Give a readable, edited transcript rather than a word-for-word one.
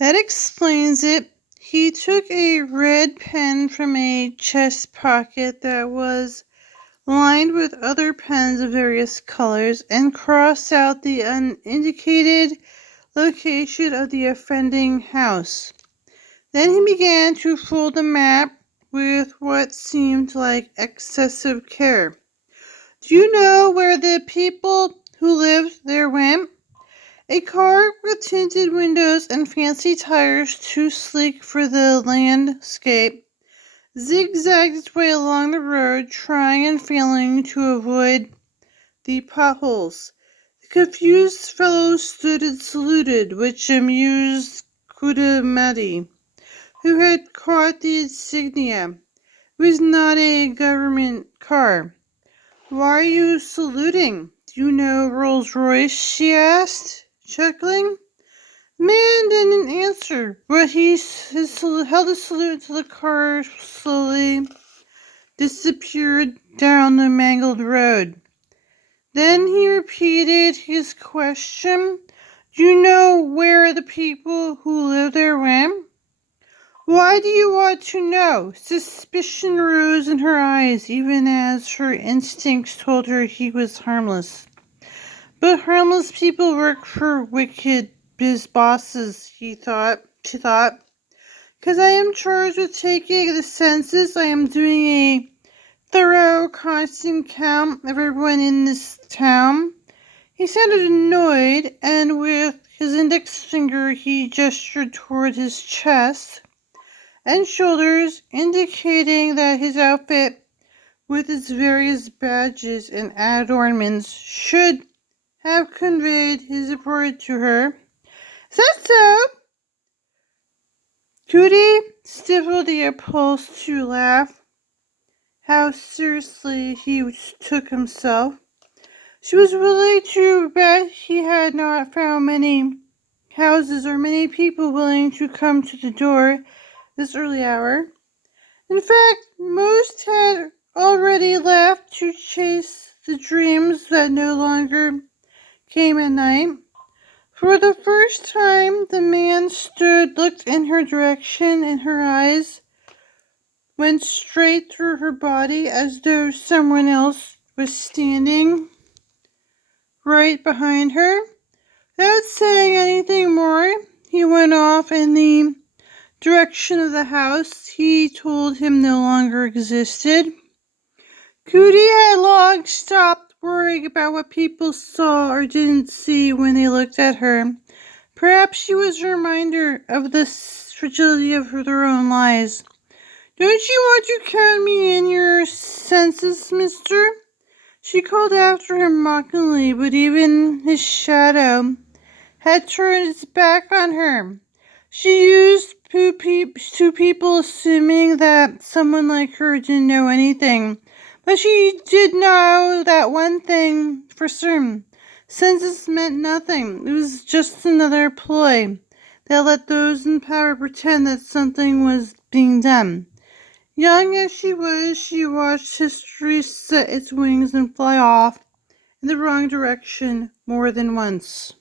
That explains it. He took a red pen from a chest pocket that was lined with other pens of various colors and crossed out the unindicated location of the offending house. Then he began to fold the map with what seemed like excessive care. Do you know where the people who lived there went? A car with tinted windows and fancy tires too sleek for the landscape zigzagged its way along the road, trying and failing to avoid the potholes. The confused fellows stood and saluted, which amused Kudamati, who had caught the insignia. It was not a government car. "Why are you saluting? Do you know Rolls-Royce?" she asked, chuckling. The man didn't answer, but he held a salute until the car slowly disappeared down the mangled road. Then he repeated his question. "Do you know where the people who live there went?" "Why do you want to know?" Suspicion rose in her eyes, even as her instincts told her he was harmless. But harmless people work for wicked bosses, she thought. "Because I am charged with taking the census, I am doing a thorough, constant count of everyone in this town." He sounded annoyed, and with his index finger he gestured toward his chest and shoulders, indicating that his outfit, with its various badges and adornments, should have conveyed his importance to her. "Is that so?" Cootie stifled the impulse to laugh. How seriously he took himself. She was willing to bet he had not found many houses or many people willing to come to the door this early hour. In fact, most had already left to chase the dreams that no longer came at night. For the first time, the man stood, looked in her direction, and her eyes went straight through her body as though someone else was standing right behind her. Without saying anything more, he went off in the direction of the house he told him no longer existed. Cootie had long stopped worrying about what people saw or didn't see when they looked at her. Perhaps she was a reminder of the fragility of their own lives. "Don't you want to count me in your census, mister?" She called after him mockingly, but even his shadow had turned its back on her. She used to people assuming that someone like her didn't know anything. But she did know that one thing for certain. Census meant nothing. It was just another ploy that let those in power pretend that something was being done. Young as she was, she watched history set its wings and fly off in the wrong direction more than once.